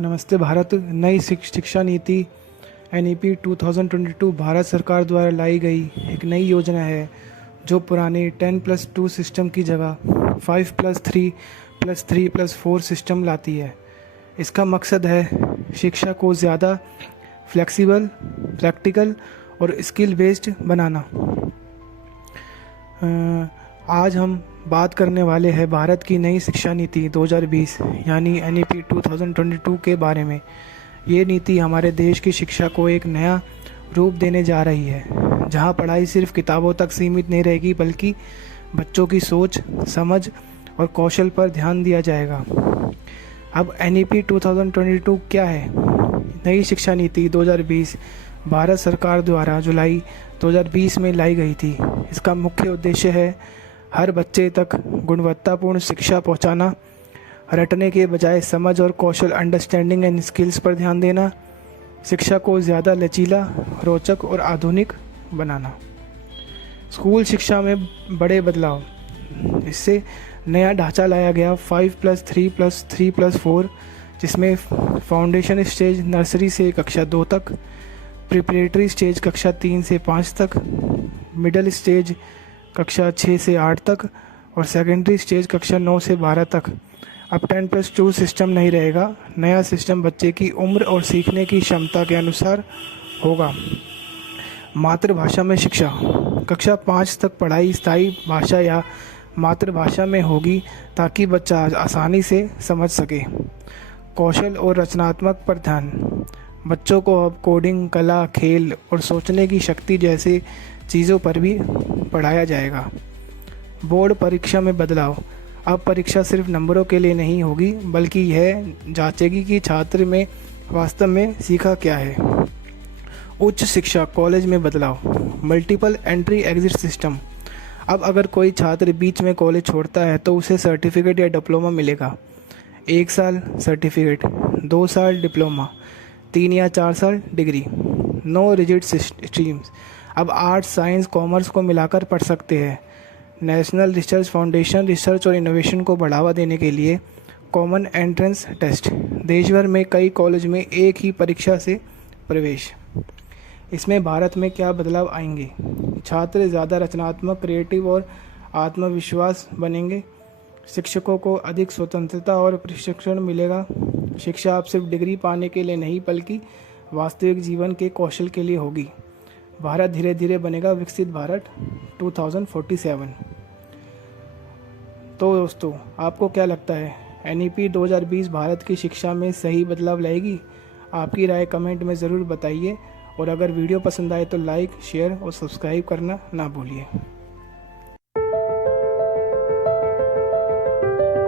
नमस्ते भारत। नई शिक्षा नीति NEP 2022 भारत सरकार द्वारा लाई गई एक नई योजना है जो पुराने 10+2 सिस्टम की जगह 5+3+3+4 सिस्टम लाती है। इसका मकसद है शिक्षा को ज़्यादा फ्लेक्सिबल, प्रैक्टिकल और स्किल बेस्ड बनाना। आज हम बात करने वाले हैं भारत की नई शिक्षा नीति 2020 यानी NEP 2022 के बारे में। ये नीति हमारे देश की शिक्षा को एक नया रूप देने जा रही है, जहां पढ़ाई सिर्फ किताबों तक सीमित नहीं रहेगी बल्कि बच्चों की सोच, समझ और कौशल पर ध्यान दिया जाएगा। अब NEP 2022 क्या है? नई शिक्षा नीति 2020 भारत सरकार द्वारा जुलाई 2020 में लाई गई थी। इसका मुख्य उद्देश्य है हर बच्चे तक गुणवत्तापूर्ण शिक्षा पहुंचाना, रटने के बजाय समझ और कौशल, अंडरस्टैंडिंग एंड स्किल्स पर ध्यान देना, शिक्षा को ज़्यादा लचीला, रोचक और आधुनिक बनाना। स्कूल शिक्षा में बड़े बदलाव। इससे नया ढांचा लाया गया 5+3+3+4, जिसमें फाउंडेशन स्टेज नर्सरी से कक्षा 2 तक, प्रिपरेटरी स्टेज कक्षा 3 से 5 तक, मिडिल स्टेज कक्षा 6 से 8 तक और सेकेंडरी स्टेज कक्षा 9 से 12 तक। अब 10+2 सिस्टम नहीं रहेगा। नया सिस्टम बच्चे की उम्र और सीखने की क्षमता के अनुसार होगा। मातृभाषा में शिक्षा। कक्षा 5 तक पढ़ाई स्थायी भाषा या मातृभाषा में होगी ताकि बच्चा आसानी से समझ सके। कौशल और रचनात्मक पर ध्यान। बच्चों को अब कोडिंग, कला, खेल और सोचने की शक्ति जैसे चीज़ों पर भी पढ़ाया जाएगा। बोर्ड परीक्षा में बदलाव। अब परीक्षा सिर्फ नंबरों के लिए नहीं होगी बल्कि यह जांचेगी कि छात्र में वास्तव में सीखा क्या है। उच्च शिक्षा कॉलेज में बदलाव। Multiple entry exit system. अब अगर कोई छात्र बीच में कॉलेज छोड़ता है तो उसे सर्टिफिकेट या डिप्लोमा मिलेगा। 1 साल सर्टिफिकेट, 2 साल डिप्लोमा, 3 या 4 साल डिग्री। No rigid streams. अब आर्ट्स, साइंस, कॉमर्स को मिलाकर पढ़ सकते हैं। नेशनल रिसर्च फाउंडेशन रिसर्च और इनोवेशन को बढ़ावा देने के लिए कॉमन एंट्रेंस टेस्ट। देश भर में कई कॉलेज में एक ही परीक्षा से प्रवेश। इसमें भारत में क्या बदलाव आएंगे? छात्र ज़्यादा रचनात्मक, क्रिएटिव और आत्मविश्वास बनेंगे। शिक्षकों को अधिक स्वतंत्रता और प्रशिक्षण मिलेगा। शिक्षा अब सिर्फ डिग्री पाने के लिए नहीं बल्कि वास्तविक जीवन के कौशल के लिए होगी। भारत धीरे धीरे बनेगा विकसित भारत 2047। तो दोस्तों, आपको क्या लगता है NEP 2020 भारत की शिक्षा में सही बदलाव लाएगी? आपकी राय कमेंट में ज़रूर बताइए और अगर वीडियो पसंद आए तो लाइक, शेयर और सब्सक्राइब करना ना भूलिए।